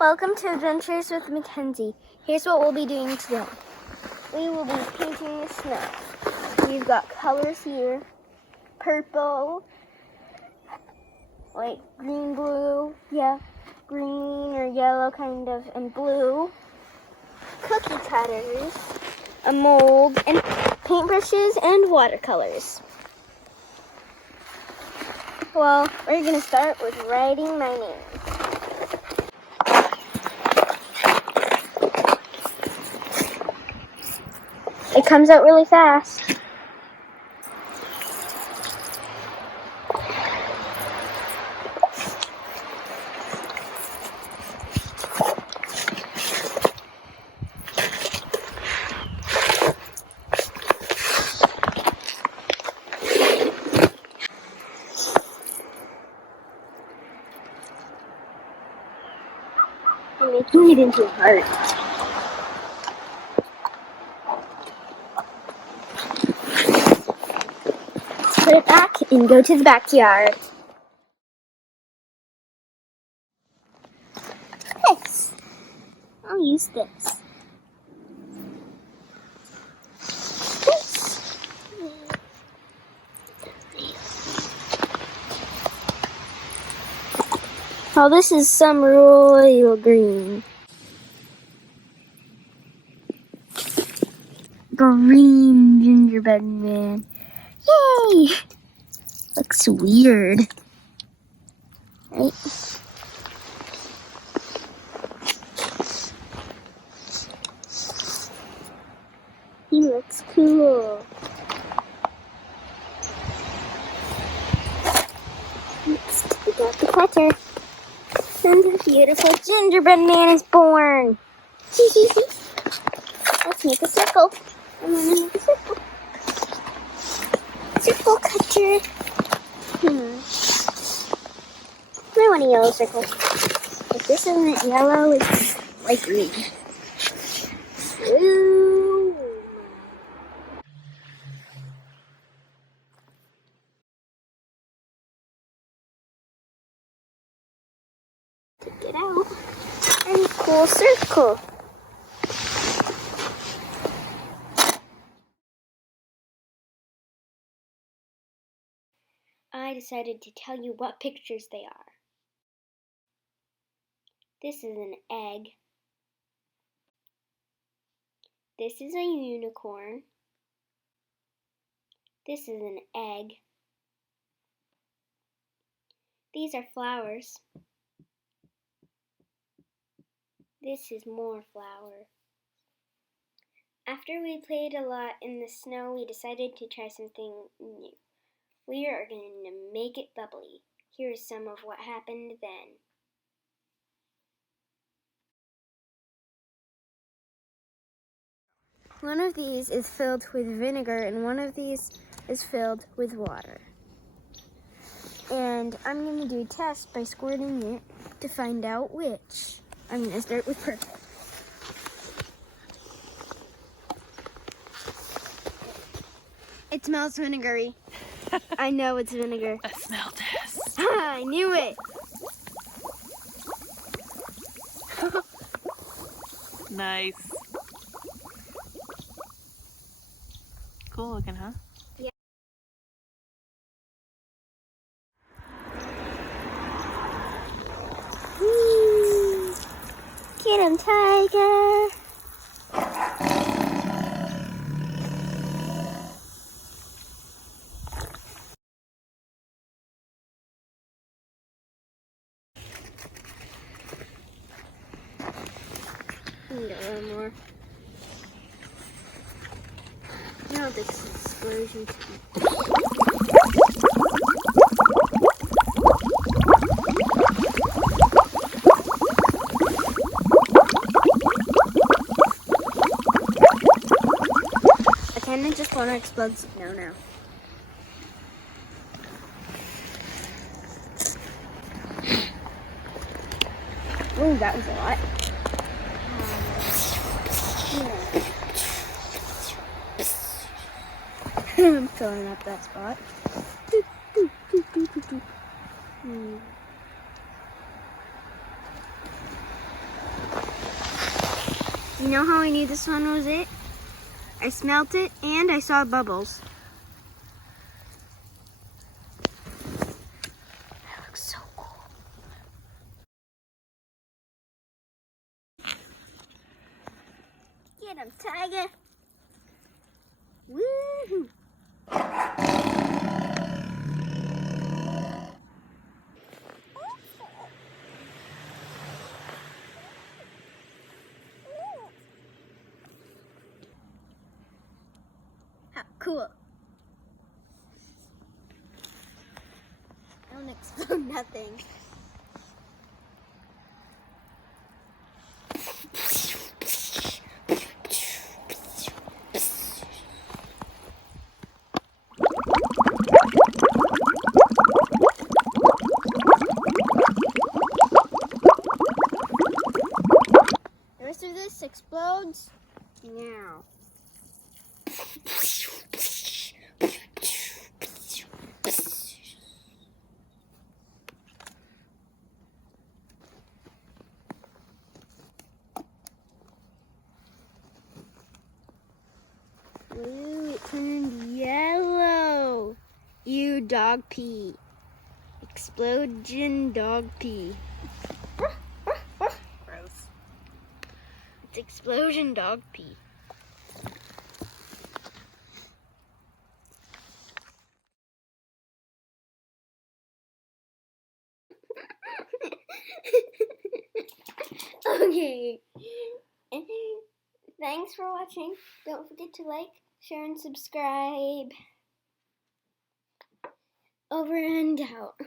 Welcome to Adventures with Mackenzie. Here's what we'll be doing today. We will be painting the snow. We've got colors here. Purple, like green, blue, green or yellow kind of, and blue. Cookie cutters, a mold, and paintbrushes and watercolors. Well, we're going to start with writing my name. It comes out really fast. I'm making it into a heart. Put it back and go to the backyard. This. I'll use this. Oh, this is some royal green. Green gingerbread man. Yay! Looks weird. Right? He looks cool. Next, we got the cutter. And the beautiful gingerbread man is born. Let's make a circle. I'm gonna make a circle. Circle cutter. I want a yellow circle. If this isn't yellow, it's like green. Ooh. Take it out. And cool circle. I decided to tell you what pictures they are. This is an egg. This is a unicorn. This is an egg. These are flowers. This is more flower. After we played a lot in the snow, we decided to try something new. We are going to make it bubbly. Here's some of what happened then. One of these is filled with vinegar and one of these is filled with water. And I'm going to do a test by squirting it to find out which. I'm going to start with purple. It smells vinegary. I know it's vinegar. A smell test. I knew it. Nice. Cool looking, huh? Yeah. Get him, tiger. Need a little more. Now this explosion. I kind of just want to explode snow now. Oh, that was a lot. I'm filling up that spot. You know how I knew this one was it? I smelt it and I saw bubbles. That looks so cool. Get him, tiger. Woohoo! How cool. I don't explode nothing. The rest of this explodes now. Ooh, it turned yellow. Ew, dog pee. Explosion dog pee. Gross. It's explosion dog pee. Okay. Thanks for watching. Don't forget to like, share, and subscribe. Over and out.